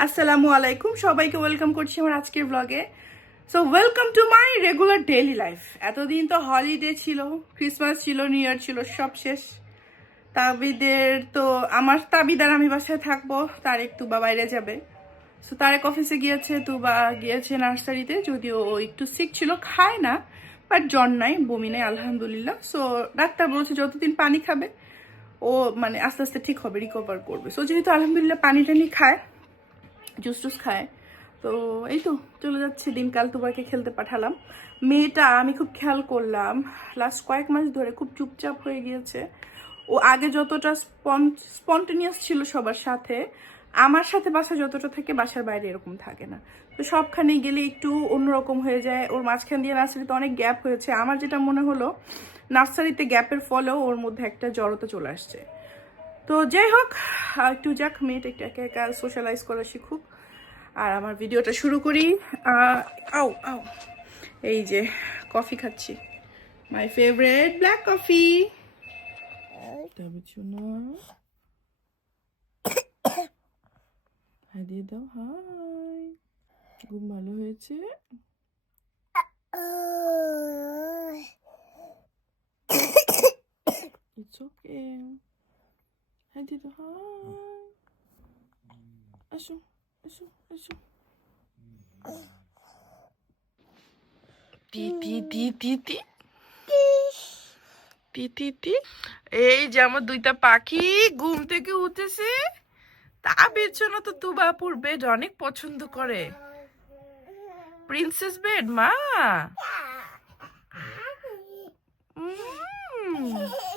আসসালামু আলাইকুম। সবাইকে ওয়েলকাম করছি আমার আজকের ব্লগে so welcome to my regular daily life এতদিন তো হলিডে ছিল ক্রিসমাস ছিল নিউ ইয়ার ছিল, সব শেষ। তাবিদের তো, আমার তাবিদার আমি বাসায় থাকব তার একটু বা বাইরে যাবে। সো তারেক অফিসে গিয়েছে, তুবা গিয়েছে নার্সারিতে, যদিও ও একটু সিক ছিল, খায় না বাট জ্বর নাই, বমি নেই, আলহামদুলিল্লাহ। সো ডাক্তার বলছে যতদিন পানি খাবে, ও মানে আস্তে আস্তে ঠিক হবে রিকভার করবে। সো যেহেতু আলহামদুলিল্লাহ পানি টানি খায় জুস টুস খায়। তো এই তো চলে যাচ্ছে দিনকাল তোমাকে খেলতে পাঠালাম। মেয়েটা, আমি খুব খেয়াল করলাম লাস্ট কয়েক মাস ধরে খুব চুপচাপ হয়ে গিয়েছে। ও আগে যতটা স্পন্টেনিয়াস ছিল সবার সাথে, আমার সাথে বাসা যতটা থাকে বাসার বাইরে এরকম থাকে না। তো সবখানে গেলে একটু অন্যরকম হয়ে যায়। ওর মাঝখান দিয়ে নার্সারিতে অনেক গ্যাপ হয়েছে। আমার যেটা মনে হলো নার্সারিতে গ্যাপের ফলেও ওর মধ্যে একটা জড়তা চলে আসছে। তো যাই হোক একটু যাক, মেয়েটা একা একা সোশ্যালাইজ করা শিখুক। আর আমার ভিডিওটা শুরু করি। আও আও। এই যে কফি খাচ্ছি। মাই ফেভারিট ব্ল্যাক কফি দিয়ে দাও, হাই। খুব ভালো হয়েছে? ইটস ওকে দাও হাই আসো আসো আসো টি টি টি টি টি টি টি টি এই যে আমার দুইটা পাখি ঘুম থেকে উঠেছে। তা পেছনে তো তুবাপুর বেড অনেক পছন্দ করে। প্রিন্সেস বেড মা।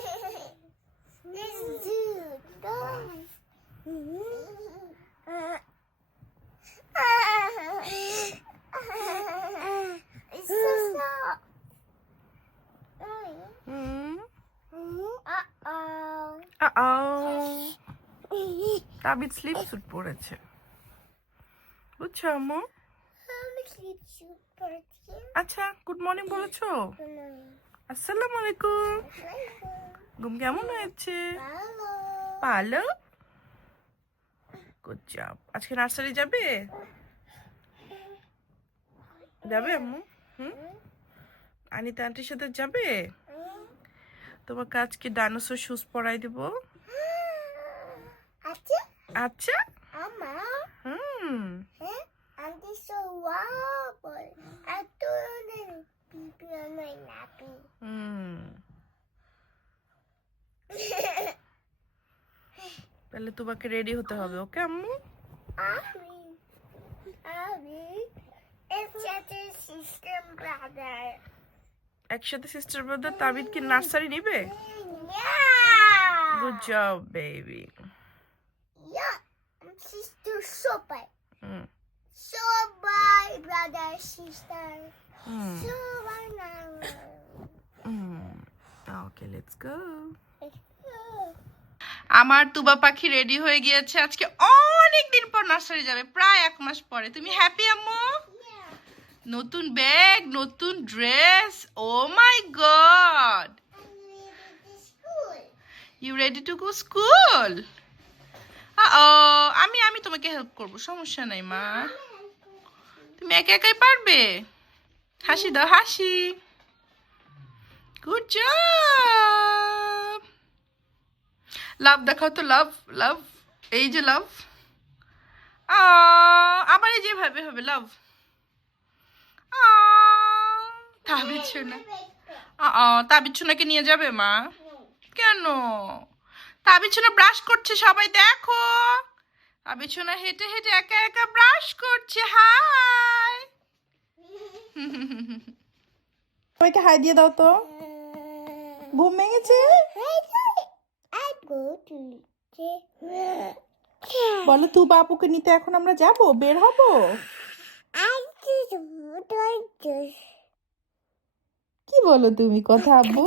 তাবিদ স্লিপ স্যুট পরেছে। বুঝছ আম্মু? আচ্ছা গুড মর্নিং বলেছ? আসসালামু আলাইকুম। ঘুম কেমন হয়েছে? ভালো? গুড জব আজকে নার্সারি যাবে? যাবে আম্মু? হুম? আনিতা আন্টির সাথে যাবে? তোমাকে আজকে ডাইনোসর শুজ পরাই দেব? আচ্ছা। আচ্ছা? হুম। হুম তাহলে তোমাকে রেডি হতে হবে ওকে আম্মু একসাথে সিস্টার ব্রাদার তাবিদ কি নার্সারি নিবে গুড জব বেবি sister সবাই সবাই ব্রাদার সিস্টার সবাই না Okay, let's go. আমার তুবা পাখি রেডি হয়ে গিয়েছে। আজকে অনেক দিন পর নার্সারি যাবে, প্রায় এক মাস পরে। তুমি হ্যাপি আম্মু? নতুন ব্যাগ নতুন dress oh my God. You ready to go school ও আমি আমি তোমাকে হেল্প করব, সমস্যা নাই মা। তুমি একা একাই পারবে? হাসি দাও, হাসি। গুড জব লাভ দেখাও তো লাভ লাভ এই যে লাভ আবার এই যেভাবে হবে লাভ তাবিচ্ছ না তাবিচ্ছ নাকি নিয়ে যাবে মা? কেন? তাবিছনা ব্রাশ করছে সবাই দেখো। তাবিছনা হেঁটে হেঁটে একা একা ব্রাশ করছে হাই সবাইকে হাই দিয়ে দাও তো। ঘুম ভেঙেছে? to বলো তু বাপুকে নিতে এখন আমরা যাব বের হব কি বলো তুমি কথা আব্বু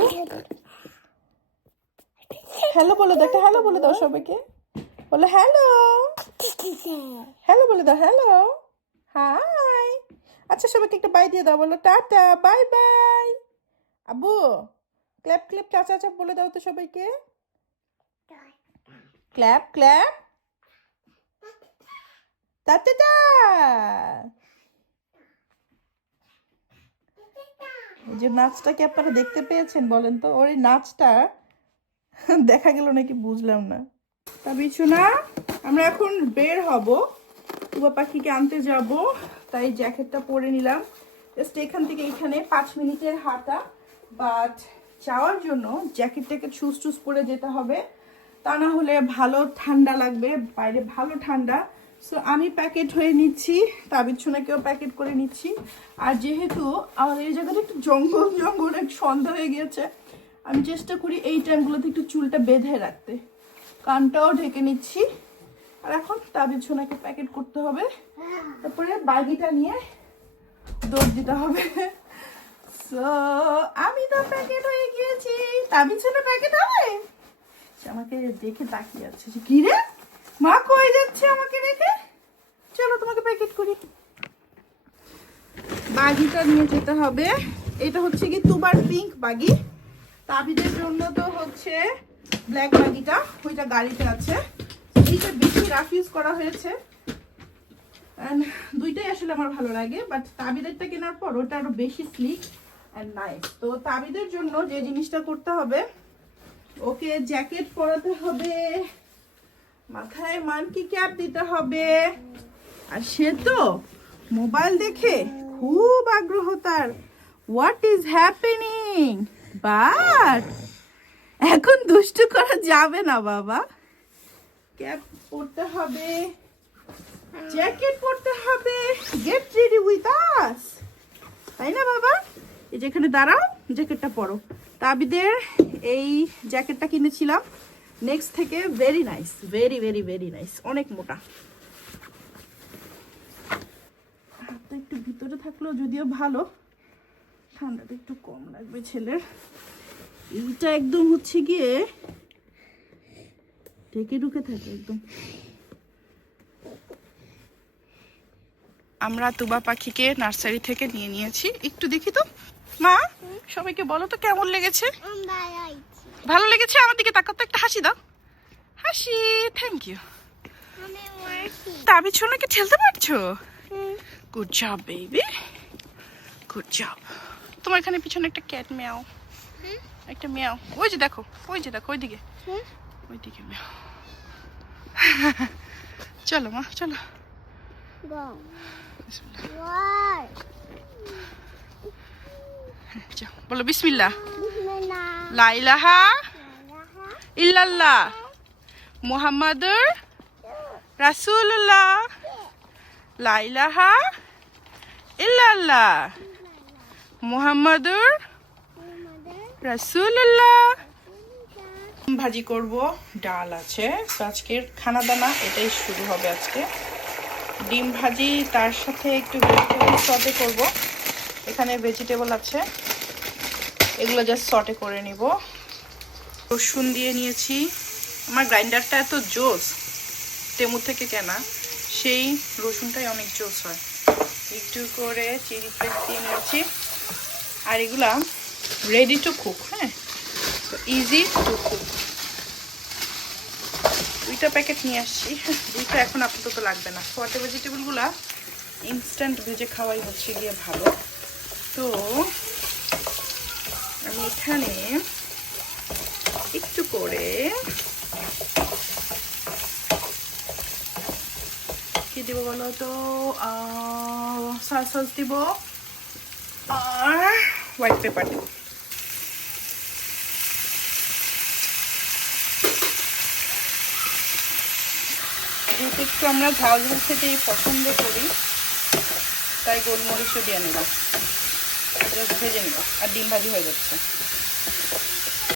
হ্যালো বলে দাও একটা হ্যালো বলে দাও সবাইকে বলো হ্যালো হ্যালো বলে দাও হ্যালো হাই আচ্ছা সবাইকে একটা বাই দিয়ে দাও বলো টাটা বাই বাই আব্বু ক্ল্যাপ ক্ল্যাপ চাচা চাপ বলে দাও তো সবাইকে ক্ল্যাপ ক্ল্যাপ টাটা এই যে নাচটা কি আপনারা দেখতে পেয়েছেন বলেন তো? ওর নাচটা দেখা গেল নাকি বুঝলাম না। তা বিছু না আমরা এখন বের হব। টুবা পাখিকে আনতে যাব। তাই জ্যাকেটটা পরে নিলাম। জাস্ট এখান থেকে এখানে পাঁচ মিনিটের হাঁটা। বাট যাওয়ার জন্য জ্যাকেটটাকে ছুস টুস পরে যেতে হবে। তা না হলে ভালো ঠান্ডা লাগবে, বাইরে ভালো ঠান্ডা। সো আমি প্যাকেট হয়ে নিচ্ছি, তাবির সোনাকেও প্যাকেট করে নিচ্ছি। আর যেহেতু আমাদের এই জায়গাটা একটু জঙ্গল জঙ্গল একটু সন্ধ্যা হয়ে গিয়েছে, আমি চেষ্টা করি এই টাইমগুলোতে একটু চুলটা বেঁধে রাখতে। কানটাও ঢেকে নিচ্ছি। আর এখন তাবির সোনাকে প্যাকেট করতে হবে। তারপরে বাগিটা নিয়ে দৌড় দিতে হবে। সো আমি তো প্যাকেট হয়ে গিয়েছি। তাবির সোনা প্যাকেট হবে? আমাকে দেখে তাকিয়ে আছে যে, কি রে? মা কই যাচ্ছে আমাকে রেখে চলো তোমাকে প্যাকেট করি। বাগিটা নিয়ে যেতে হবে। এটা হচ্ছে কি তুবার পিঙ্ক বাগি তাবিদের জন্য তো হচ্ছে ব্ল্যাক বাগিটা ওইটা গাড়িতে আছে। এইটা বেশি রাফ ইউজ করা হয়েছে। দুইটাই আসলে আমার ভালো লাগে বাট তাবিদেরটা কেনার পর ওটা আরও বেশি স্লিক অ্যান্ড নাইস তো তাবিদের জন্য যে জিনিসটা করতে হবে ওকে জ্যাকেট পরাতে হবে। মাথায় মানকি ক্যাপ দিতে হবে। আর সে তো মোবাইল দেখে খুব আগ্রহ তার। হোয়াট ইজ হ্যাপেনিং বাট এখন দুষ্টু করা যাবে না বাবা। ক্যাপ পরতে হবে। জ্যাকেট পরতে হবে। গেট রেডি উইথ আস তাই না বাবা? এই যেখানে দাঁড়াও, জ্যাকেটটা পরো। তাবিদের এই জ্যাকেটটা কিনেছিলাম। নেক্সট থেকে very nice very very very nice অনেক মোটা। হাতটা একটু ভিতরে থাকলেও যদিও ভালো, ঠান্ডাটা একটু কম লাগবে ছেলের। এইটা একদম হচ্ছে গিয়ে ঢেকে ঢুকে থাকে একদম। আমরা তুবা পাখিকে নার্সারি থেকে নিয়ে নিয়েছি। একটু দেখি তো। মা সবাইকে বলো তো কেমন লেগেছে? ভালো লেগেছে। আমার দিকে তাকাও তো একটা হাসি দাও। হাসি থ্যাংক ইউ তাবি ছোনাকে ঠেলতে পারছ? Good job baby good job তোমার এখানে পিছনে একটা ক্যাট মেয়াও একটা মেয়াও ওই যে দেখো ওই যে দেখো ওইদিকে। ওইদিকে মেয়াও চলো মা চলো। বলো বিসমিল্লাহ। লা ইলাহা ইল্লাল্লাহ। মুহাম্মাদুর রাসূলুল্লাহ। লাইলাহা ইল্লাল্লাহ। মুহাম্মাদুর রাসূলুল্লাহ। ভাজি করব ডাল আছে। তো আজকের খানা দানা এটাই শুরু হবে আজকে। ডিম ভাজি তার সাথে একটু ভেজিটেবল করব। এখানে ভেজিটেবল আছে। এগুলো জাস্ট সটে করে নিব। রসুন দিয়ে নিয়েছি। আমার গ্রাইন্ডারটা এত জোস, তেমু থেকে কেনা, সেই রসুনটাই অনেক জোস হয়। একটু করে চিলি ফ্লেক্স দিয়ে নিয়েছি। আর এগুলা রেডি টু কুক হ্যাঁ? ইজি টু কুক দুইটা প্যাকেট নিয়ে আসছি। দুইটা এখন আপাতত লাগবে না। সোয়াটে ভেজিটেবলগুলা ইনস্ট্যান্ট ভেজে খাওয়াই হচ্ছে গিয়ে ভালো। তো আমি এখানে একটু করে কি দিব বলো তো? সস সস দিব আর হোয়াইট পেপার দিব। একটু আমরা ঝাল ঝাল খেতেই পছন্দ করি, তাই গোলমরিচও দিয়ে নিলাম ভেজে নেব আর ডিম ভাজি হয়ে যাচ্ছে।